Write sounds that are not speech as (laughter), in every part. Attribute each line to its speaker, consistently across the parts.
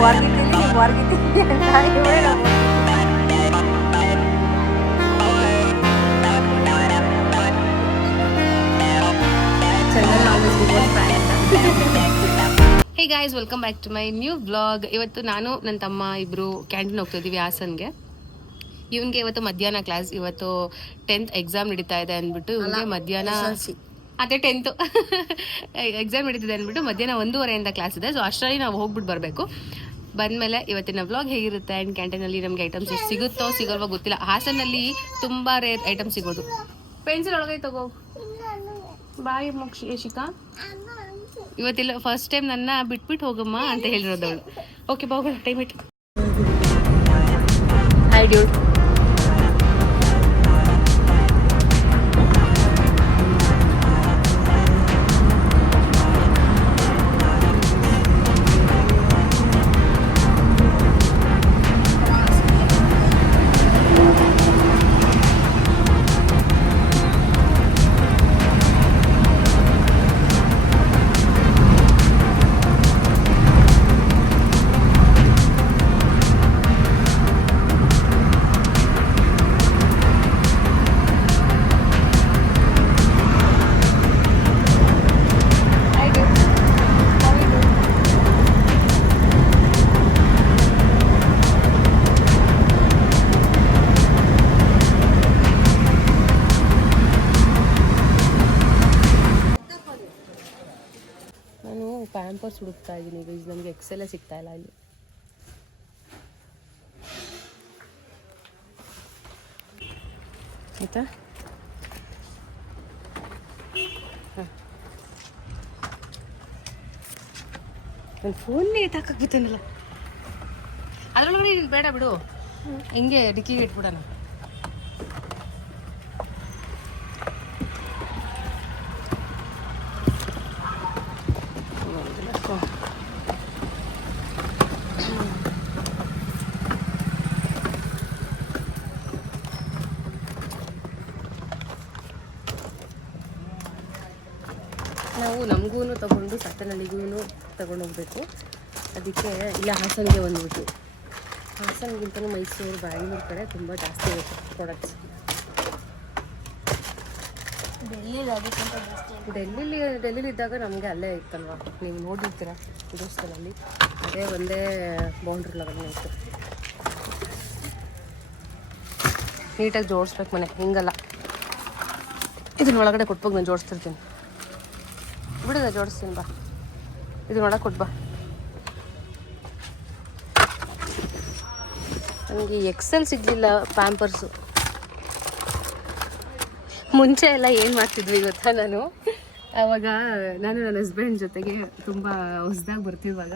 Speaker 1: ಅಂತ
Speaker 2: hey guys welcome back to my new blog ಇವತ್ತು ನಾನು ನನ್ನ ತಮ್ಮ ಇಬ್ರು ಕ್ಯಾಂಟೀನ್ ಹೋಗ್ತಾ ಇದೀವಿ ಹಾಸನ್ಗೆ. ಇವನ್ಗೆ ಇವತ್ತು ಮಧ್ಯಾಹ್ನ ಕ್ಲಾಸ್ ಇವತ್ತು ಟೆಂತ್ ಎಕ್ಸಾಮ್ ನಡೀತಾ ಇದೆ ಅಂದ್ಬಿಟ್ಟು ಇವನ್ಗೆ ಮಧ್ಯಾಹ್ನ ಅದೇ ಟೆಂತ್ ಎಕ್ಸಾಮ್ (laughs) ನಡೀತಿದೆ ಅಂದ್ಬಿಟ್ಟು ಮಧ್ಯಾಹ್ನ ಒಂದೂವರೆಯಿಂದ ಕ್ಲಾಸ್ ಇದೆ. ಸೊ ಅಷ್ಟರಲ್ಲಿ ನಾವು ಹೋಗ್ಬಿಟ್ಟು ಬರಬೇಕು. ಬಂದಮೇಲೆ ಇವತ್ತಿನ ವ್ಲಾಗ್ ಹೇಗಿರುತ್ತೆ ಆ್ಯಂಡ್ ಕ್ಯಾಂಟೀನಲ್ಲಿ ನಮಗೆ ಐಟಮ್ಸ್ ಸಿಗುತ್ತೋ ಸಿಗಲ್ವೋ ಗೊತ್ತಿಲ್ಲ. ಹಾಸನಲ್ಲಿ ತುಂಬ ರೇರ್ ಐಟಮ್ ಸಿಗೋದು. ಪೆನ್ಸಿಲ್ ಒಳಗೆ ತಗೋ. ಬಾಯಿ ಯಶಿಕಾ ಇವತ್ತಿಲ್ಲ ಫಸ್ಟ್ ಟೈಮ್ ನನ್ನ ಬಿಟ್ಬಿಟ್ಟು ಹೋಗಮ್ಮ ಅಂತ ಹೇಳಿರೋದವಳು. ಓಕೆ ಹೋಗೋಣ ಟೈಮ್ ಇಟ್ಟು ಹಾಯ್ ಡ್ಯೂಡ್ ನಾನು ಪ್ಯಾಂಪರ್ಸ್ ಹುಡುಕ್ತಾ ಇದ್ದೀನಿ ಈಗ ನಮಗೆ ಎಕ್ಸೆಲ್ಲ ಸಿಗ್ತಾ ಇಲ್ಲ ಇಲ್ಲಿ. ಆಯ್ತಾ? ನನ್ನ ಫೋನ್ನೇ ಎತ್ತಾಕಕ್ಬಿತ್ತನಲ್ಲ ಅದರೊಳಗಡೆ ಬೇಡ ಬಿಡು. ಹಿಂಗೆ ಡಿಕ್ಕಿಗೆ ಇಟ್ಬಿಡೋಣ. ನಾವು ನಮಗೂ ತಗೊಂಡು ಸತ್ತನಳ್ಳಿಗೂ ತಗೊಂಡು ಹೋಗಬೇಕು ಅದಕ್ಕೆ ಇಲ್ಲ ಹಾಸನಿಗೆ ಬಂದ್ಬಿಟ್ಟು. ಹಾಸನಗಿಂತ ಮೈಸೂರು ಬ್ಯಾಂಗ್ಳೂರು ಕಡೆ ತುಂಬ ಜಾಸ್ತಿ ಇರುತ್ತೆ ಪ್ರಾಡಕ್ಟ್ಸ್
Speaker 1: ಡೆಲ್ಲಿಲಿ
Speaker 2: ಡೆಲ್ಲಿಲಿ ಇದ್ದಾಗ ನಮಗೆ ಅಲ್ಲೇ ಇತ್ತಲ್ವ? ನೀವು ನೋಡಿರ್ತೀರ ದೇವಸ್ಥಾನಲ್ಲಿ ಅದೇ ಒಂದೇ ಬೌಂಡ್ರಿ ಲೆವೆಲ್ ಇತ್ತು. ನೀಟಾಗಿ ಜೋಡಿಸ್ಬೇಕು ಮನೆ ಹಿಂಗಲ್ಲ. ಇದನ್ನ ಒಳಗಡೆ ಕೊಟ್ಬೇಕು ನಾನು ಜೋಡಿಸ್ತಿರ್ತೀನಿ. ಬಿಡುದ ಜೋಡಿಸ್ತೀನಿ, ಬಾ. ಇದು ಮಾಡೋಕೆ ಕೊಟ್ಟು ಬಾ. ನನಗೆ ಎಕ್ಸೆಲ್ ಸಿಗಲಿಲ್ಲ ಪ್ಯಾಂಪರ್ಸು ಮುಂಚೆ ಎಲ್ಲ ಏನು ಮಾಡ್ತಿದ್ವಿ ಗೊತ್ತಾ ನಾನು? ಆವಾಗ ನಾನು ನನ್ನ ಹಸ್ಬೆಂಡ್ ಜೊತೆಗೆ ತುಂಬ ಹೊಸ್ದಾಗಿ ಬರ್ತಿರುವಾಗ,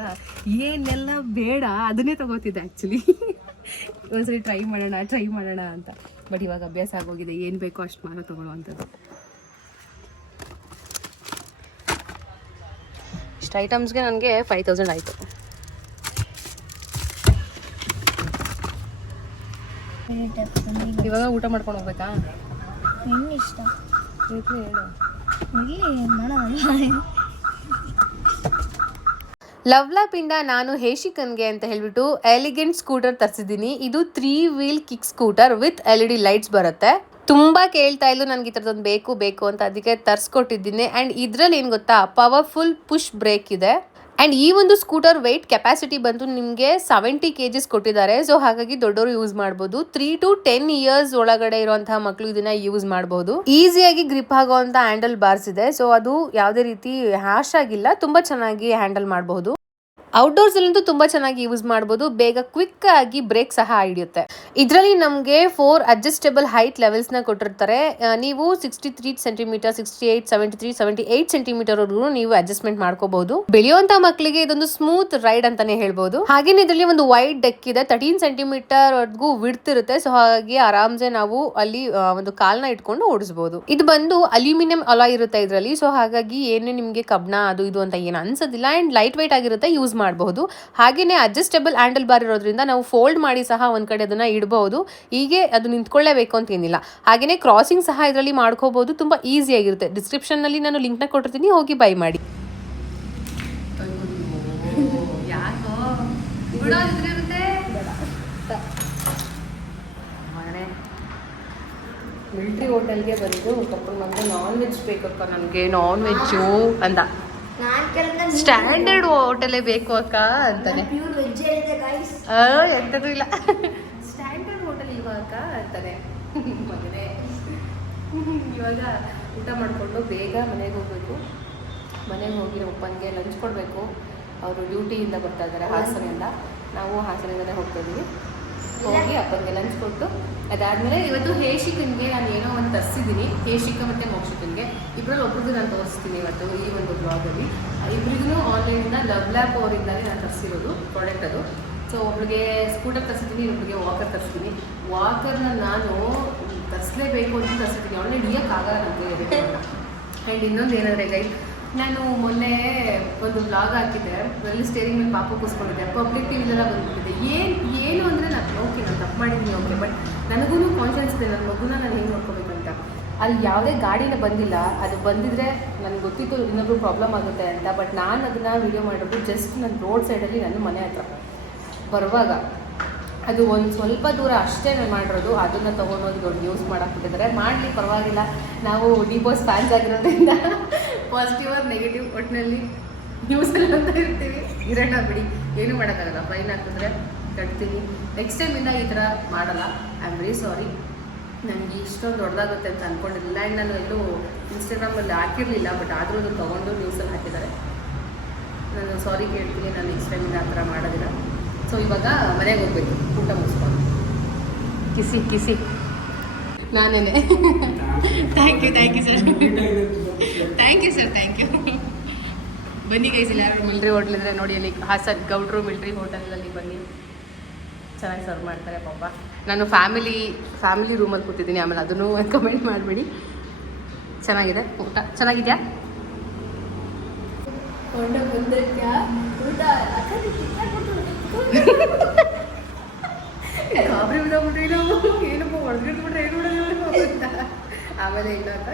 Speaker 2: ಏನೆಲ್ಲ ಬೇಡ, ಅದನ್ನೇ ತಗೋತಿದ್ದೆ ಆ್ಯಕ್ಚುಲಿ ಒಂದ್ಸರಿ ಟ್ರೈ ಮಾಡೋಣ ಟ್ರೈ ಮಾಡೋಣ ಅಂತ. ಬಟ್ ಇವಾಗ ಅಭ್ಯಾಸ ಆಗೋಗಿದೆ, ಏನು ಬೇಕೋ ಅಷ್ಟು ಮಾತ್ರ ತೊಗೊಳ್ಳೋವಂಥದ್ದು. ಇಷ್ಟು ಐಟಮ್ಸ್ಗೆ ನನಗೆ ಫೈವ್ ತೌಸಂಡ್ ಆಯಿತು. ಇವಾಗ ಊಟ ಮಾಡ್ಕೊಂಡು ಹೋಗ್ಬೇಕಾ?
Speaker 1: ನಿನ್ನ ಇಷ್ಟ
Speaker 2: ಲವ್ ಹೇಳು.
Speaker 1: ಇಲ್ಲಿ ಮಾಡೋಣ.
Speaker 2: ಲವ್ಲಾ ಪಿಂಡ ನಾನು ಹೇಶಿಕನ್ಗೆ ಅಂತ ಹೇಳ್ಬಿಟ್ಟು ಎಲಿಗೆಂಟ್ ಸ್ಕೂಟರ್ ತರಿಸಿದ್ದೀನಿ. ಇದು three wheel kick scooter with L E D lights ಬರುತ್ತೆ. ತುಂಬಾ ಕೇಳ್ತಾ ಇಲ್ಲೂ ನನಗೆ ಈ ಥರದೊಂದು ಬೇಕು ಬೇಕು ಅಂತ ಅದಕ್ಕೆ ತರಿಸ್ಕೊಟ್ಟಿದ್ದೀನಿ. ಆ್ಯಂಡ್ ಇದರಲ್ಲಿ ಏನು ಗೊತ್ತಾ ಪವರ್ಫುಲ್ ಪುಷ್ ಬ್ರೇಕ್ ಇದೆ. ಆ್ಯಂಡ್ ಈ ಒಂದು ಸ್ಕೂಟರ್ ವೆಯ್ಟ್ ಕೆಪಾಸಿಟಿ ಬಂದು ನಿಮಗೆ ಸೆವೆಂಟಿ ಕೆ ಜಿಸ್ ಕೊಟ್ಟಿದ್ದಾರೆ. ಸೊ ಹಾಗಾಗಿ ದೊಡ್ಡವರು ಯೂಸ್ ಮಾಡ್ಬೋದು. ತ್ರೀ ಟು ಟೆನ್ ಇಯರ್ಸ್ ಒಳಗಡೆ ಇರುವಂತಹ ಮಕ್ಕಳು ಇದನ್ನ ಯೂಸ್ ಮಾಡಬಹುದು ಈಸಿಯಾಗಿ ಗ್ರಿಪ್ ಆಗುವಂತ ಹ್ಯಾಂಡಲ್ ಬಾರ್ಸ್ ಇದೆ. ಸೊ ಅದು ಯಾವುದೇ ರೀತಿ ಹ್ಯಾಶ್ ಆಗಿಲ್ಲ, ತುಂಬಾ ಚೆನ್ನಾಗಿ ಹ್ಯಾಂಡಲ್ ಮಾಡಬಹುದು ಔಟ್ಡೋರ್ಸ್ ತುಂಬ ತುಂಬಾ ಚೆನ್ನಾಗಿ ಯೂಸ್ ಮಾಡಬಹುದು ಬೇಗ ಕ್ವಿಕ್ ಆಗಿ ಬ್ರೇಕ್ ಸಹ ಹಿಡಿಯುತ್ತೆ. ಇದರಲ್ಲಿ ನಮಗೆ ಫೋರ್ ಅಡ್ಜಸ್ಟೇಬಲ್ ಹೈಟ್ ಲೆವೆಲ್ಸ್ನ ಕೊಟ್ಟಿರ್ತಾರೆ. ನೀವು sixty three centimetre sixty eight seventy three seventy eight centimetre ವರೆಗೂ ನೀವು ಅಡ್ಜಸ್ಟ್ಮೆಂಟ್ ಮಾಡ್ಕೋಬಹುದು ಬೆಳೆಯುವಂತ ಮಕ್ಕಳಿಗೆ ಇದೊಂದು ಸ್ಮೂತ್ ರೈಡ್ ಅಂತಾನೆ ಹೇಳ್ಬಹುದು ಹಾಗೆ ಇದರಲ್ಲಿ ಒಂದು ವೈಡ್ ಡೆಕ್ ಇದೆ. ತರ್ಟೀನ್ ಸೆಂಟಿಮೀಟರ್ ವರೆಗೂ ಇರುತ್ತೆ. ಸೊ ಹಾಗಾಗಿ ಆರಾಮ್ಸೆ ನಾವು ಅಲ್ಲಿ ಒಂದು ಕಾಲ್ನ ಇಟ್ಕೊಂಡು ಓಡಿಸಬಹುದು ಇದು ಬಂದು ಅಲ್ಯೂಮಿನಿಯಂ ಅಲಾಯ್ ಇರುತ್ತೆ ಇದರಲ್ಲಿ. ಸೊ ಹಾಗಾಗಿ ಏನೇ ನಿಮಗೆ ಕಬ್ಣ ಅದು ಇದು ಅಂತ ಏನು ಅನ್ಸೋದಿಲ್ಲ. ಅಂಡ್ ಲೈಟ್ ವೈಟ್ ಆಗಿರುತ್ತೆ ಯೂಸ್ ಮಾಡಬಹುದು. ಹಾಗೇನೆ ಅಡ್ಜಸ್ಟೇಬಲ್ ಹ್ಯಾಂಡಲ್ ಬಾರ್ ಇರೋದ್ರಿಂದ ನಾವು ಫೋಲ್ಡ್ ಮಾಡಿ ಸಹ ಒಂದ್ ಕಡೆ ಅದನ್ನ ಇಡಬಹುದು. ಹೀಗೆ ಅದು ನಿಂತ್ಕೊಳ್ಳೇಬೇಕು ಅಂತ ಏನಿಲ್ಲ. ಹಾಗೇನೆ ಕ್ರಾಸಿಂಗ್ ಸಹ ಇದರಲ್ಲಿ ಮಾಡ್ಕೋಬಹುದು. ತುಂಬಾ ಈಸಿ ಆಗಿರುತ್ತೆ. ಡಿಸ್ಕ್ರಿಪ್ಷನ್ನಲ್ಲಿ ನಾನು ಲಿಂಕ್ನ ಕೊಟ್ಟಿರ್ತೀನಿ. ಹೋಗಿ ಬೈ ಮಾಡಿ. ಮಿಲ್ಟ್ರಿ ಹೋಟೆಲ್ಗೆ ಬಂದು ಕರ್ಕೊಂಡು ನಾನ್ ವೆಜ್ ಬೇಕಪ್ಪ ನನಗೆ. ನಾನ್ ವೆಜ್ಜು ಅಂದ. ಸ್ಟ್ಯಾಂಡರ್ಡ್ ಹೋಟೆಲ್ ಬೇಕು ಅಕ್ಕ ಅಂತಾನೆ. ಎಂತದೂ ಇಲ್ಲ. ಸ್ಟ್ಯಾಂಡರ್ಡ್ ಹೋಟೆಲ್ ಇವಾಗ ಅಕ್ಕ ಅಂತಾನೆ. ಮಗನೇ. ಇವಾಗ ಊಟ ಮಾಡಿಕೊಂಡು ಬೇಗ ಮನೆಗೆ ಹೋಗ್ಬೇಕು. ಮನೆಗೆ ಹೋಗಿ ಒಪ್ಪನಿಗೆ ಲಂಚ್ ಕೊಡಬೇಕು. ಅವರು ಡ್ಯೂಟಿಯಿಂದ ಬರ್ತಾ ಇದ್ದಾರೆ ಹಾಸನಿಂದ ನಾವು ಹಾಸನಿಂದಲೇ ಹೋಗ್ತಾ ಇದ್ದೀವಿ. ಹೋಗಿ ಅಪ್ಪನಿಗೆ ಲಂಚ್ ಕೊಟ್ಟು ಅದಾದಮೇಲೆ ಇವತ್ತು ಹೇಶಿಕನ್ಗೆ ನಾನು ಏನೋ ಒಂದು ತರಿಸಿದ್ದೀನಿ. ಹೇಶಿಕ ಮತ್ತು ಮೋಕ್ಷಕನ್ಗೆ ಇಬ್ಬರಲ್ಲಿ ಒಬ್ರದ್ದು ನಾನು ತೋರಿಸ್ತೀನಿ ಇವತ್ತು ಈ ಒಂದು ಬ್ಲಾಗಲ್ಲಿ ಇಬ್ಬರಿಗೂ ಆನ್ಲೈನಿಂದ ಲವ್ ಲ್ಯಾಪ್ ಅವರಿಂದಲೇ ನಾನು ತರಿಸಿರೋದು ಪ್ರಾಡಕ್ಟ್ ಅದು. ಸೊ ಒಬ್ಳಿಗೆ ಸ್ಕೂಟರ್ ತರಿಸ್ತೀನಿ ಇನ್ನೊಬ್ಳಿಗೆ ವಾಕರ್ ತರಿಸ್ತೀನಿ ವಾಕರ್ನ ನಾನು ತರಿಸಲೇಬೇಕು ಅಂತ ತರಿಸಿದ್ದೀನಿ. ಆನ್ಲೈನ್ ಇಯೋಕ್ಕಾಗಲ್ಲ ನನಗೆ ಆ್ಯಂಡ್ ಇನ್ನೊಂದು ಏನಂದರೆ ಗೈ ನಾನು ಮೊನ್ನೆ ಒಂದು ಬ್ಲಾಗ್ ಹಾಕಿದ್ದೆ. ಅದರಲ್ಲಿ ಸ್ಟೇರಿಂಗ್ ಮೇಲೆ ಪಾಪ ಕೂಸ್ಕೊಂಡಿದ್ದೆ. ಪಬ್ಲಿಕ್ ಟಿವಿಲೆಲ್ಲ ಬಂದ್ಬಿಟ್ಟಿದೆ. ಏನು ಏನು ಅಂದರೆ ನಾನು ಓಕೆ ನಾನು ತಪ್ಪು ಮಾಡಿದ್ದೀನಿ ಓಕೆ ಬಟ್ ನನಗೂ ಕಾನ್ಫಿಡೆನ್ಸ್ ಇದೆ. ನನ್ನ ಮಗುನ ನಾನು ಹೆಂಗೆ ನೋಡ್ಕೋಬೇಕಂತ. ಅಲ್ಲಿ ಯಾವುದೇ ಗಾಡಿನ ಬಂದಿಲ್ಲ. ಅದು ಬಂದಿದ್ರೆ ನನಗೆ ಗೊತ್ತಿತ್ತು ಇನ್ನೊಬ್ರು ಪ್ರಾಬ್ಲಮ್ ಆಗುತ್ತೆ ಅಂತ ಬಟ್ ನಾನು ಅದನ್ನು ವೀಡಿಯೋ ಮಾಡಿರೋದು ಜಸ್ಟ್ ನನ್ನ ರೋಡ್ ಸೈಡಲ್ಲಿ ನನ್ನ ಮನೆ ಹತ್ರ. ಬರುವಾಗ ಅದು ಒಂದು ಸ್ವಲ್ಪ ದೂರ ಅಷ್ಟೇ ನಾನು ಮಾಡಿರೋದು, ಅದನ್ನು ತೊಗೊಂಡೋಗಿ ದೊಡ್ಡ ಯೂಸ್ ಮಾಡಾಕ್ಬಿಟ್ಟಿದ್ದಾರೆ ಮಾಡಲಿ, ಪರವಾಗಿಲ್ಲ. ನಾವು ಡಿ ಬಾಸ್ ಫ್ಯಾನ್ಸ್ ಆಗಿರೋದ್ರಿಂದ ಪಾಸಿಟಿವ್ ಆರ್ ನೆಗೆಟಿವ್ ಒಟ್ಟಿನಲ್ಲಿ ನ್ಯೂಸಲ್ಲಿ ಅಂತ ಇರ್ತೀವಿ. ಇರೋಣ ಬಿಡಿ, ಏನೂ ಮಾಡೋಕ್ಕಾಗಲ್ಲ. ಫೈನ್ ಹಾಕಿದ್ರೆ ಕಟ್ತೀನಿ ನೆಕ್ಸ್ಟ್ ಟೈಮಿಂದ ಈ ಥರ ಮಾಡಲ್ಲ. ಐ ಆಮ್ ವೆರಿ ಸಾರಿ ನನಗೆ ಇಷ್ಟೊಂದು ದೊಡ್ಡದಾಗುತ್ತೆ ಅಂತ ಅಂದ್ಕೊಂಡಿರಲಿಲ್ಲ ಆ್ಯಂಡ್ ನಾನು ಎಲ್ಲೂ ಇನ್ಸ್ಟಾಗ್ರಾಮಲ್ಲಿ ಹಾಕಿರಲಿಲ್ಲ ಬಟ್ ಆದರೂ ಅದು ತೊಗೊಂಡು ನ್ಯೂಸಲ್ಲಿ ಹಾಕಿದ್ದಾರೆ. ನಾನು ಸಾರಿ ಕೇಳ್ತೀನಿ, ನಾನು ನೆಕ್ಸ್ಟ್ ಟೈಮಿಂದ ಆ ಥರ ಮಾಡೋದಿಲ್ಲ. ಸೊ ಇವಾಗ ಮನೆಗೆ ಹೋಗ್ಬೇಕು, ಊಟ ಮುಗಿಸ್ಕೊಂಡು. ಕಿಸಿ ಕಿಸಿ. ನಾನೇನೆ. Thank you thank you sir thank you sir thank you ಬನ್ನಿ ಗೈಸ್ ಇಲ್ಲಿ ಯಾರು ಮಿಲ್ಟ್ರಿ ಹೋಟ್ಲ್ ಇದ್ರೆ ನೋಡಿ, ಅಲ್ಲಿ ಹಾಸನ್ ಗೌಡ್ರು ಮಿಲ್ಟ್ರಿ ಹೋಟೆಲಲ್ಲಿ ಬನ್ನಿ. ಚೆನ್ನಾಗಿ ಸರ್ವ್ ಮಾಡ್ತಾರೆ ಪಾಪ. ನಾನು ಫ್ಯಾಮಿಲಿ ಫ್ಯಾಮಿಲಿ ರೂಮಲ್ಲಿ ಕೂತಿದ್ದೀನಿ ಆಮೇಲೆ ಅದನ್ನು ಕಮೆಂಟ್ ಮಾಡಬೇಡಿ. ಚೆನ್ನಾಗಿದೆ? ಊಟ? ಚೆನ್ನಾಗಿದೆಯಾ? ಆಮೇಲೆ ಇಲ್ಲ ಅಂತ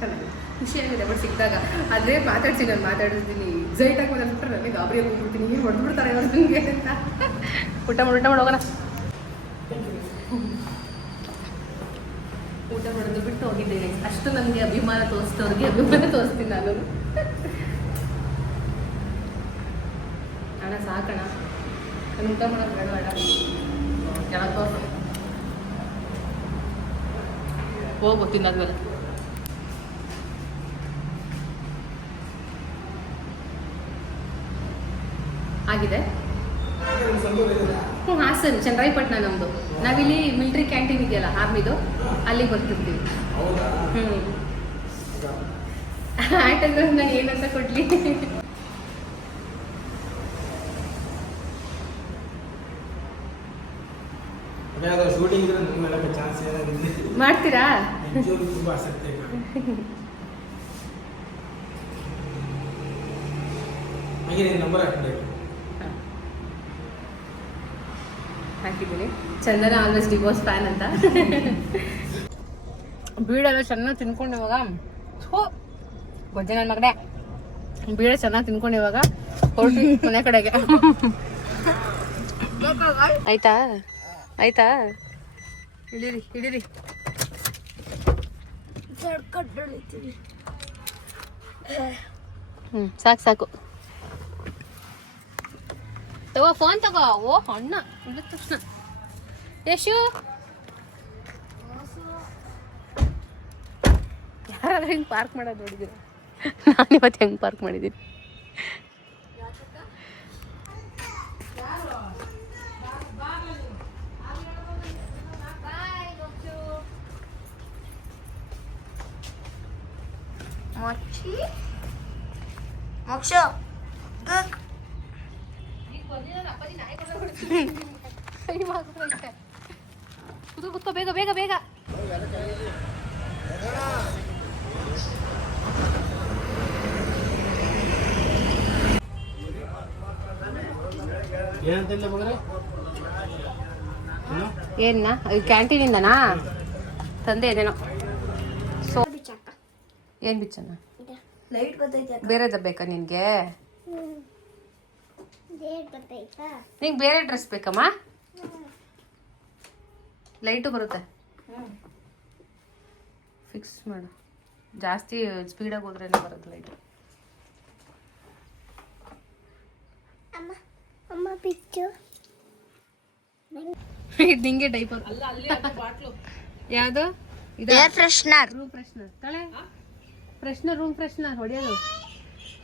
Speaker 2: ಚೆನ್ನಾಗಿದೆ. ಖುಷಿಯಾಗಿದೆ ಬಟ್ ಸಿಕ್ಕಿದಾಗ. ಅದೇ ಮಾತಾಡ್ತೀನಿ ನಾನು ಮಾತಾಡಿಸ್ತೀನಿ ಎಕ್ಸೈಟ್ ಆಗಿ ಮಾತಾಡ್ಬಿಟ್ರೆ ನನಗೆ ಗಾಬರಿ ಹೋಗ್ಬಿಡ್ತೀನಿ. ಹೊಡೆದ್ಬಿಡ್ತಾರೆ ಇವ್ರು ನನಗೆ ಅಂತ. ಊಟ ಮಾಡಿ ಊಟ ಮಾಡೋಗೋಣ ಊಟ ಹೊಡೆದು ಬಿಟ್ಟು ಹೋಗಿದ್ದೇನೆ. ಅಷ್ಟು ನನಗೆ ಅಭಿಮಾನ ತೋರಿಸಿದವ್ರಿಗೆ ಅಭಿಮಾನ ತೋರಿಸ್ತೀನಿ ನಾನು. ಅಣ್ಣ ಸಾಕಣ ನಾನು ಊಟ ಮಾಡೋದು ಬೇಡ ಕೆಳಕ್ಕೆ ಕೆಳಗೆ ತೋರಿಸು ಹೋಗು ತಿನ್ನೋದ್ಮೇಲೆ ಆಗಿದೆ. ಹ್ಞೂ ಹಾಸನ್ ಚನ್ನರಾಯಪಟ್ಟಣ ನಮ್ಮದು ನಾವಿಲ್ಲಿ ಮಿಲ್ಟ್ರಿ ಕ್ಯಾಂಟೀನ್ ಇದೆಯಲ್ಲ ಆರ್ಮಿದು. ಅಲ್ಲಿಗೆ ಬರ್ತಿರ್ತೀವಿ ಹ್ಞೂ ನಾನು ಏನಂತ ಕೊಡ್ಲಿ? ಮಾಡ್ತೀರಾ? (laughs)
Speaker 3: ನಂಬರ್ ಹಾಕಬೇಕು.
Speaker 2: ಹಾಕಿದ್ದೀನಿ. ಚಂದನ ಆಲ್ವೇಸ್ ಡಿವೋರ್ಸ್ ಫ್ಯಾನ್ ಅಂತ. ಬೀಡೆಲ್ಲ ಚೆನ್ನಾಗಿ ತಿನ್ಕೊಂಡು ಇವಾಗ. ಹೋ ಗೊಜ್ಜೆ ನನ್ನ ಮಗಡೆ ಬೀಡೆ ಚೆನ್ನಾಗಿ ತಿನ್ಕೊಂಡು ಇವಾಗ ಹೊರಟಿ ಮನೆ ಕಡೆಗೆ. ಆಯ್ತಾ? ಆಯ್ತಾ? ಇಡೀರಿ ಇಡೀರಿ
Speaker 1: ಕಟ್ಟಳಿತೀವಿ
Speaker 2: ಹ್ಞೂ ಸಾಕು ಸಾಕು. ತಗೋ ಫೋನ್ ತಗೋ. ಓ ಅಣ್ಣ. ಇಳಿದ ತಕ್ಷಣ. ಯಶು ಯಾರಾದ್ರೂ ಹಿಂಗೆ ಪಾರ್ಕ್ ಮಾಡೋದು ನೋಡಿದ್ದೀರ? ನಾನು ಇವತ್ತು ಹೆಂಗೆ ಪಾರ್ಕ್ ಮಾಡಿದ್ದೀನಿ?
Speaker 1: ಮಚ್ಚಿ ಮೋಕ್ಷ?
Speaker 2: ಕುತ್ಕೋ ಬೇಗ ಬೇಗ ಬೇಗ
Speaker 3: ಏನಂತಿಲ್ಲ ಕ್ಯಾಂಟೀನ್ ಇಂದನಾ
Speaker 2: ಏನ್ನ ಕ್ಯಾಂಟೀನಿಂದನಾ? ತಂದೆ ಇದೇನೋ. ಸೊ ಏನು ಬಿಚ್ಚಣ್ಣ
Speaker 1: ಲೈಟ್ ಗೊತ್ತೈತೆ
Speaker 2: ಬೇರೆದ ಬೇಕಾ ನಿನ್ಗೆ? ನಿಂಗೆ ಬೇರೆ ಡ್ರೆಸ್ ಬೇಕಮ್ಮ? ಲೈಟು ಬರುತ್ತೆ. ಫಿಕ್ಸ್ ಮಾಡು. ಜಾಸ್ತಿ ಸ್ಪೀಡಾಗಿ ಹೋದ್ರೆ ಬರುತ್ತೆ ಲೈಟು
Speaker 1: ಅಮ್ಮ ಅಮ್ಮ ಪಿಚ್ಚು (laughs)
Speaker 2: ಇದು ನಿಂಗೆ ಡೈಪರ್ ಯಾವುದು? ಇದು?
Speaker 1: ಏರ್ ಫ್ರೆಶ್ನರ್
Speaker 2: ರೂಮ್ ಫ್ರೆಶ್ನರ್ ತಾಳೆ? ಫ್ರೆಶ್ನರ್ ರೂಮ್ ಫ್ರೆಶ್ನರ್ ಹೊಡೆಯೋದು.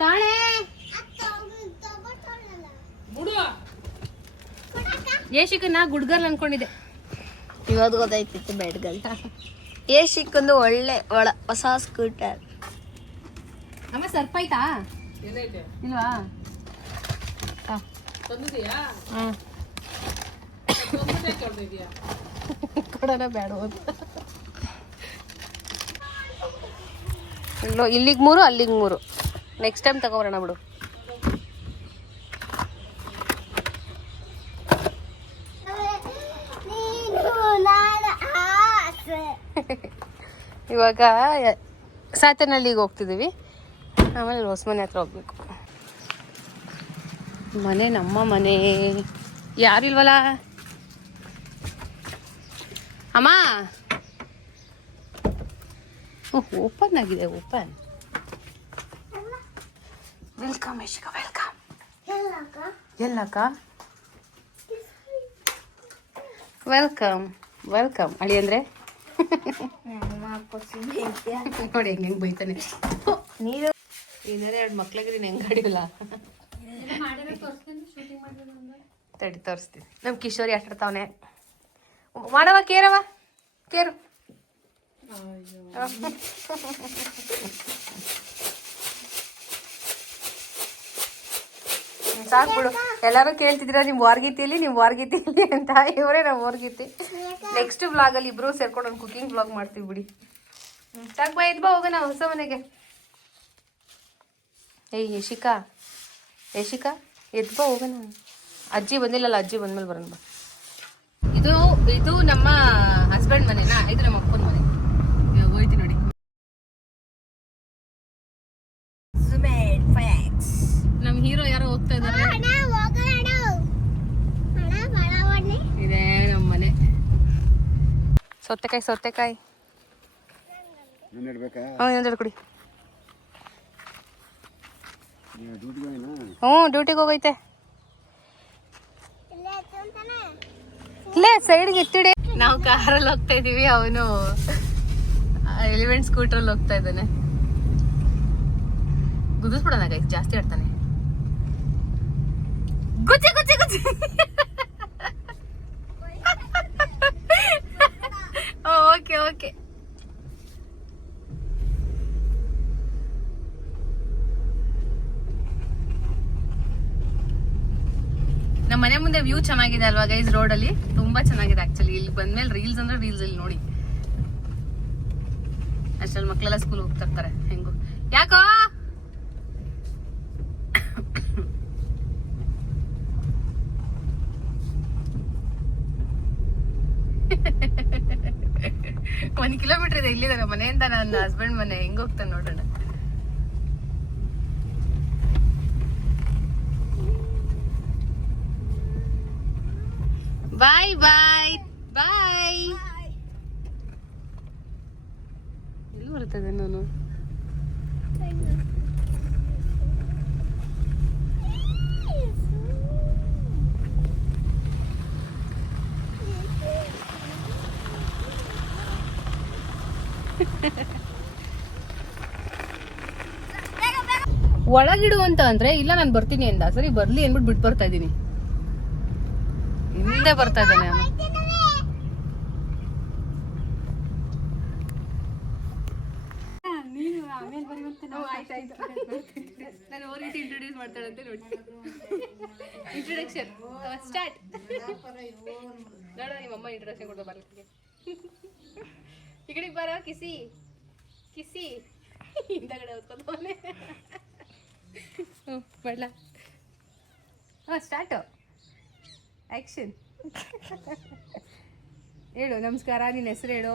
Speaker 2: ತಾಳೆ? ಏಶಿಕನ್ನ ಗುಡ್ಗರ್ಲ್ ಅನ್ಕೊಂಡಿದ್ದೆ.
Speaker 1: ಇವತ್ತು ಗೊತ್ತಾಯ್ತಿತ್ತು ಬೆಡ್ಗಲ್. ಏ ಒಂದು ಒಳ್ಳೆ ಒಳ ಹೊಸ ಸ್ಕೂಟರ್.
Speaker 2: ಅಮ್ಮ ಸರ್ಪಾಯ್ತಾ ಇಲ್ವಾ? ತಾ. ಹ್ಮ್. ಕೊಡೋಣ ಬೇಡ ಇಲ್ಲಿಗೆ ಮೂರು ಅಲ್ಲಿಗೆ ಮೂರು. ನೆಕ್ಸ್ಟ್ ಟೈಮ್ ತಗೋಬರೋಣ ಬಿಡು. ಇವಾಗ ಸಾತನಹಳ್ಳಿಗೆ ಹೋಗ್ತಿದ್ದೀವಿ. ಆಮೇಲೆ ಹೊಸಮನೆ ಹತ್ರ ಹೋಗ್ಬೇಕು. ಮನೆ ನಮ್ಮ ಮನೆ. ಯಾರಿಲ್ವಲ್ಲ ಅಮ್ಮ! ಓಪನ್ ಆಗಿದೆ open. Welcome Yashika welcome. ಎಲ್ಲಕ್ಕ? Welcome welcome. ಅಳಿ ಅಂದ್ರೆ? (laughs) ನೋಡಿ ಹೆಂಗೆ ಹೆಂಗೆ ಬೈತಾನೆ.
Speaker 1: ನೀರು.
Speaker 2: ಇನ್ನೇನು ಎರಡು ಮಕ್ಳಿಗೆ ನೀನು ಹೆಂಗೆ ಆಡಿಲ್ಲ ತಡಿ ತೋರಿಸ್ತೀನಿ. ನಮ್ಮ ಕಿಶೋರಿ ಆಟಾಡ್ತಾವನೆ. ಮಾಡವ ಕೇರವ ಕೇರು. (laughs) ಹ್ಮ್, ಸಾಕ್ ಬಿಡು ಎಲ್ಲರೂ ಕೇಳ್ತಿದ್ದೀರಾ ನಿಮ್ ವಾರ್ಗೀತಿಯಲ್ಲಿ ನಿಮ್ ವಾರ್ಗೀತಿಯಲ್ಲಿ ಅಂತ. ಇವರೇ ನಮ್ಮ ವಾರ್ಗೀತಿ. ನೆಕ್ಸ್ಟ್ ವ್ಲಾಗಲ್ಲಿ ಇಬ್ರು ಸೇರ್ಕೊಂಡು ಒಂದು ಕುಕಿಂಗ್ ವ್ಲಾಗ್ ಮಾಡ್ತೀವಿ ಬಿಡಿ. ಸಾಕ್ ಬಾ ಇದ್ಬಾ ಹೋಗೋಣ ಹೊಸ ಮನೆಗೆ. ಏಯ್ ಯಶಿಕಾ. ಯಶಿಕಾ ಎದ್ ಬಾ ಹೋಗೋಣ. ಅಜ್ಜಿ ಬಂದಿಲ್ಲಲ್ಲ ಅಜ್ಜಿ ಬಂದ್ಮೇಲೆ ಬರೋಣ ಬಾ. ಇದು ಇದು ನಮ್ಮ ಹಸ್ಬೆಂಡ್ ಮನೆನಾ? ಇದು ನಮ್ಮ ಅಪ್ಪನ ಮನೆ ಇವಾಗ ಹೋಯ್ತು ನೋಡಿ ನಮ್ಮ ಹೀರೋ ಯಾರೋ ಹೋಗ್ತಾ ಇದ್ದಾರೆ ಇದೆ ನಮ್ಮ ಮನೆ ಸೌತೆಕಾಯಿ ಸೌತೆಕಾಯಿ. ಹ್ಞೂ ಇನ್ನೊಂದೆರಡು ಕುಡಿ. ಹ್ಞೂ ಡ್ಯೂಟಿಗೆ ಹೋಗೈತೆ. ಇಲ್ಲೇ ಸೈಡ್ಗೆ ಇತ್ತಿಡಿ ನಾವು ಕಾರಲ್ಲಿ ಹೋಗ್ತಾ ಇದೀವಿ ಅವನು ಎಲಿವೆಂಟ್ ಸ್ಕೂಟ್ರಲ್ಲಿ ಹೋಗ್ತಾ ಇದ್ದಾನೆ. ಗುದಿಸ್ಬಿಡೋಣ ಗೈಸ್ ಜಾಸ್ತಿ ಆಡ್ತಾನೆ. ಗುಚ್ಚಿ ಗುಚ್ಚಿ ಗುಚ್ಚಿ ಓಕೆ ನಮ್ಮ ಮನೆ ಮುಂದೆ ವ್ಯೂ ಚೆನ್ನಾಗಿದೆ ಅಲ್ವಾ ಗೈಸ್ ರೋಡ್ ಅಲ್ಲಿ? ತುಂಬಾ ಚೆನ್ನಾಗಿದೆ ಆಕ್ಚುಲಿ ಇಲ್ಲಿ ಬಂದ್ಮೇಲೆ ರೀಲ್ಸ್ ಅಂದ್ರೆ ರೀಲ್ಸ್ ಅಲ್ಲಿ ನೋಡಿ. ಅಷ್ಟ್ರಲ್ಲಿ ಮಕ್ಕಳೆಲ್ಲ ಸ್ಕೂಲ್ ಹೋಗ್ತಾ ಇರ್ತಾರೆ, ಹೆಂಗು. ಯಾಕೋ? ಒಂದ್ ಕಿಲೋಮೀಟರ್ ಇದೆ ಇಲ್ಲಿದೆ ನಮ್ಮ ಮನೆಯಿಂದ ನನ್ನ ಹಸ್ಬೆಂಡ್ ಮನೆ. ಹೆಂಗ್ ಹೋಗ್ತಾನೆ ನೋಡೋಣ ಬಾಯ್ ಬಾಯ್ ಬಾಯ್ ಎಲ್ಲಿ ಬರ್ತದೆ ನಾನು ಒಳಗಿಡು ಅಂತ ಅಂದ್ರೆ, ಇಲ್ಲ, ನಾನು ಬರ್ತೀನಿ ಅಂದ. ಸರಿ, ಬರ್ಲಿ ಅಂದ್ಬಿಟ್ಟು ಬಿಟ್ಟು ಬರ್ತಾ ಇದ್ದೀನಿ. ಹಿಂದೆ ಬರ್ತಾ ಇದ್ದಾನೆ ನಾನು ಇಂಟ್ರೊಡ್ಯೂಸ್ ಮಾಡ್ತಾಳಂತೆ ನೋಡಿ. ಇಂಟ್ರೊಡಕ್ಷನ್ ಸ್ಟಾರ್ಟ್ ನೋಡ ನಿಮ್ಮಮ್ಮ ಇಂಟ್ರೊಡಕ್ಷನ್ ಕೊಡ್ತಾ ಬರ್ಲಿಕ್ಕೆ ಈ ಬರ ಬಾರ ಕಿಸಿ. ಕಿಸಿ. ಹಿಂದಗಡೆ ಹ್ಞೂ ಮಾಡಲ ಹಾಂ ಸ್ಟಾರ್ಟು. ಆ್ಯಕ್ಷನ್. ಹೇಳು ನಮಸ್ಕಾರ. ನಿನ್ನ ಹೆಸರು ಹೇಳು.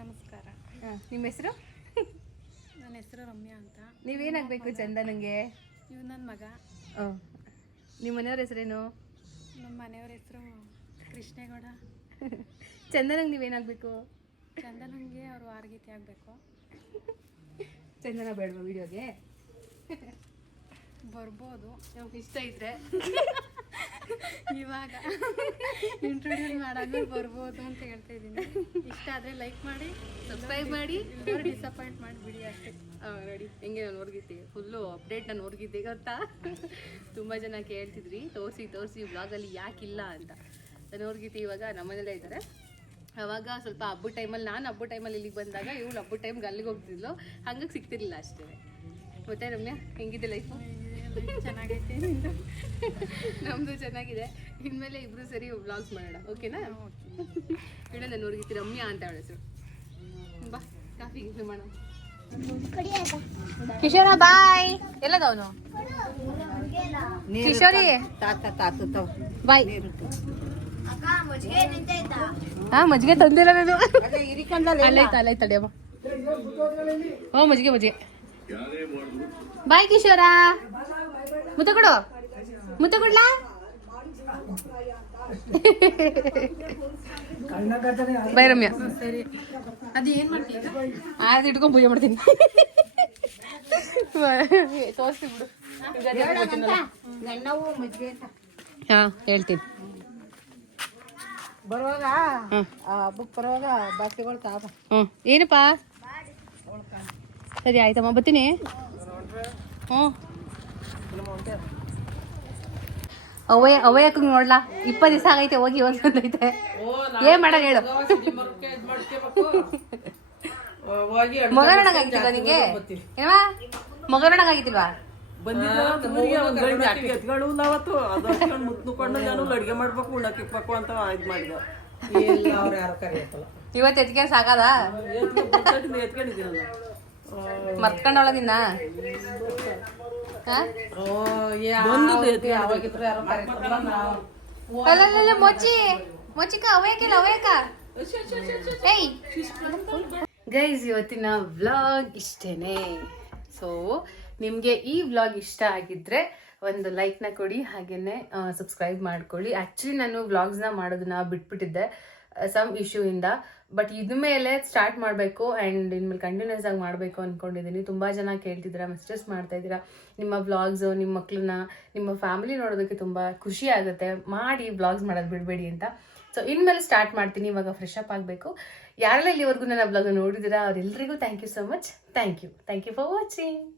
Speaker 4: ನಮಸ್ಕಾರ.
Speaker 2: ಹಾಂ ನಿಮ್ಮ ಹೆಸರು?
Speaker 4: ನನ್ನ ಹೆಸರು ರಮ್ಯಾ ಅಂತ.
Speaker 2: ನೀವೇನಾಗಬೇಕು ಚಂದ ನನಗೆ
Speaker 4: ಇವ್ ನನ್ನ ಮಗ
Speaker 2: ನಿಮ್ಮ ಮನೆಯವ್ರ ಹೆಸರೇನು?
Speaker 4: ನಮ್ಮ ಮನೆಯವ್ರ ಹೆಸರು ಕೃಷ್ಣೇಗೌಡ.
Speaker 2: ಚಂದನಂಗೆ ನೀವೇನಾಗಬೇಕು?
Speaker 4: ಚಂದನಂಗೆ ಅವರು ಆರ್ಗೀತಿ ಆಗಬೇಕು.
Speaker 2: ಚಂದನ ಬೇಡವಾ ವಿಡಿಯೋಗೆ?
Speaker 4: ಬರ್ಬೋದು.
Speaker 2: ನಮ್ಗೆ ಇಷ್ಟ ಇದ್ರೆ.
Speaker 4: ಇವಾಗ ಇಂಟ್ರೊಡ್ಯೂಸ್ (laughs) ಮಾಡಾದ್ಮೇಲೆ ಬರ್ಬೋದು ಅಂತ ಹೇಳ್ತಾ ಇದ್ದೀನಿ. ಇಷ್ಟ ಆದರೆ ಲೈಕ್ ಮಾಡಿ
Speaker 2: ಸಬ್ಸ್ಕ್ರೈಬ್ ಮಾಡಿ.
Speaker 4: ಡಿಸಪಾಯಿಂಟ್ ಮಾಡಿಬಿಡಿ ಅಷ್ಟೇ.
Speaker 2: ರೆಡಿ ಹೆಂಗೆ ನಾನು ಹೊರಗಿದ್ದೆ? ಫುಲ್ಲು ಅಪ್ಡೇಟ್ ನಾನು ನೋಡ್ಗಿದ್ದೆ ಗೊತ್ತಾ? ತುಂಬ ಜನ ಕೇಳ್ತಿದ್ರಿ ತೋರಿಸಿ ತೋರಿಸಿ ಬ್ಲಾಗಲ್ಲಿ ಯಾಕಿಲ್ಲ ಅಂತ. ನೋಡ್ಗಿತಿ ಇವಾಗ ನಮ್ಮನೇಲೇ ಇದ್ದಾರೆ. ಅವಾಗ ಸ್ವಲ್ಪ ಹಬ್ಬದ ಟೈಮಲ್ಲಿ ನಾನು ಹಬ್ಬದ ಟೈಮಲ್ಲಿ ಇಲ್ಲಿಗೆ ಬಂದಾಗ ಇವಳು ಹಬ್ಬದ ಟೈಮ್ಗೆ ಅಲ್ಲಿಗೆ ಹೋಗ್ತಿದ್ಲು. ಹಂಗಾಗಿ ಸಿಗ್ತಿರ್ಲಿಲ್ಲ ಅಷ್ಟೇ. ಮತ್ತೆ ರಮ್ಯಾ ಹೆಂಗಿದೆ ಲೈಫು
Speaker 4: ಚೆನ್ನಾಗೈತೆ.
Speaker 2: ನಮ್ಮದು ಚೆನ್ನಾಗಿದೆ. ಇನ್ಮೇಲೆ ಇಬ್ರು ಸರಿ ವ್ಲಾಗ್ಸ್ ಮಾಡೋಣ. ಓಕೆನಾ ಇಡ ನಾನು ನೋಡ್ಗಿತಿ ರಮ್ಯಾ ಅಂತ ಅವಳ ಹೆಸರು. ಬಾ ಕಾಫಿ ಗೀಫಿ ಮಾಡೋಣ. ಕಿಶೋರ ಬಾಯ್ ಎಲ್ಲದವನು ಕಿಶೋರಿ.
Speaker 1: ತಾತ ತಾತ ಬಾಯ್
Speaker 2: ಹಾ ಮಜ್ಜಿಗೆ ತಂದಿಲ್ಲ ನಾನು. ಅಲ್ಲೈತ ಅಲ್ಲೈತ ತಡಿಯಮ್ಮ ಓ ಮಜ್ಜಿಗೆ ಮಜ್ಜಿಗೆ. ಬಾಯ್ ಕಿಶೋರ. ಮುತ್ತ ಕೊಡು. ಮುತ್ತ ಕೊಡ್ಲಾ? ಬೈ ರಮ್ಯ.
Speaker 4: ಸರಿ ಅದು ಏನು ಮಾಡ್ತೀಯ
Speaker 2: ಆಯ್ತು ಇಟ್ಕೊಂಡು ಪೂಜೆ ಮಾಡ್ತೀನಿ. ತೋರಿಸ್ತೀನಿ ಬಿಡು. ಹಾ ಹೇಳ್ತೀನಿ.
Speaker 4: ಬರುವಾಗ
Speaker 2: ಹ್ಮ್.
Speaker 4: ಹಬ್ಬಕ್ಕೆ ಬರುವಾಗ ಬಟ್ಟೆಗಳು ತಾಪ
Speaker 2: ಹ್ಞೂ ಏನಪ್ಪ? ಸರಿ ಆಯ್ತಮ್ಮ. ಬರ್ತೀನಿ. ಹ್ಞೂ ಅವಯ ಅವಯಕ್ಕೆ ನೋಡ್ಲಾ? ಇಪ್ಪತ್ತು ದಿವಸ ಆಗೈತೆ ಹೋಗಿ ಒಂದೈತೆ ಏನ್ ಮಾಡೋಣ ಹೇಳು? (laughs) ಮಗರಣಗಾಗಿತ್ತಲ್ವಾ ನಿಂಗೆ? ಏನವಾ ಮಗ ನೋಡಂಗಾಗಿತ್ತಿಲ್ವಾ
Speaker 5: ಎತ್ಗಳು ನಾವತ್ತು. ಅದು ಹಚ್ಕೊಂಡು ಮುತ್ನುಕೊಂಡು ನಾನು ಅಡುಗೆ ಮಾಡ್ಬೇಕು ಉಣ್ಣಕ್ಕೆ ಇಕ್ಬೇಕು ಅಂತ ಇದು ಮಾಡಿದ ಅವ್ರು ಯಾರು ಕರೆಯತ್ತಲ್ಲ
Speaker 2: ಇವತ್ತು ಎತ್ಕೆ ಸಾಕದ
Speaker 5: ಎತ್ಕೊಂಡಿದ್ದೀನಲ್ಲ
Speaker 2: ಮರ್ತ್ಕೊಂಡವಳ ನಿನ್ನ ಹಾ
Speaker 5: ಬಂದದ್ದು ಎತ್ಕೊಂಡಿದ್ರು ಯಾರು ಕರೆಯತ್ತಲ್ಲ ನಾವು.
Speaker 2: ಅಲ್ಲಲ್ಲ ಮೊಚ್ಚಿ. ಮೊಚ್ಚಿಕ ಅವೇಕಿಲ್ಲ ಅವೇಕ ಏಯ್. ಗೈಸ್ ಇವತ್ತಿನ ವ್ಲಾಗ್ ಇಷ್ಟೇನೆ. ಸೊ ನಿಮಗೆ ಈ ವ್ಲಾಗ್ ಇಷ್ಟ ಆಗಿದ್ರೆ ಒಂದು ಲೈಕ್ನ ಕೊಡಿ ಹಾಗೆಯೇ ಸಬ್ಸ್ಕ್ರೈಬ್ ಮಾಡ್ಕೊಳ್ಳಿ. ಆ್ಯಕ್ಚುಲಿ ನಾನು ವ್ಲಾಗ್ಸ್ನ ಮಾಡೋದನ್ನ ಬಿಟ್ಬಿಟ್ಟಿದ್ದೆ ಸಮ್ ಇಶ್ಯೂ ಇಂದ. ಬಟ್ ಇದ ಮೇಲೆ ಸ್ಟಾರ್ಟ್ ಮಾಡಬೇಕು ಆ್ಯಂಡ್ ಇನ್ಮೇಲೆ ಕಂಟಿನ್ಯೂಸ್ ಆಗಿ ಮಾಡಬೇಕು ಅಂದ್ಕೊಂಡಿದ್ದೀನಿ ತುಂಬ ಜನ ಕೇಳ್ತಿದ್ದೀರಾ ಮೆಸೇಜಸ್ ಮಾಡ್ತಾಯಿದ್ದೀರಾ. ನಿಮ್ಮ ವ್ಲಾಗ್ಸು ನಿಮ್ಮ ಮಕ್ಕಳನ್ನ ನಿಮ್ಮ ಫ್ಯಾಮಿಲಿ ನೋಡೋದಕ್ಕೆ ತುಂಬ ಖುಷಿ ಆಗುತ್ತೆ. ಮಾಡಿ ವ್ಲಾಗ್ಸ್ ಮಾಡೋದು ಬಿಡಬೇಡಿ ಅಂತ. ಸೊ ಇನ್ಮೇಲೆ ಸ್ಟಾರ್ಟ್ ಮಾಡ್ತೀನಿ. ಇವಾಗ ಫ್ರೆಶ್ ಅಪ್ ಆಗಬೇಕು. ಯಾರೆಲ್ಲ ಇಲ್ಲಿವರೆಗೂ ನನ್ನ ವ್ಲಾಗ್ ನೋಡಿದ್ದೀರಾ ಅವರೆಲ್ಲರಿಗೂ thank you so much thank you thank you for watching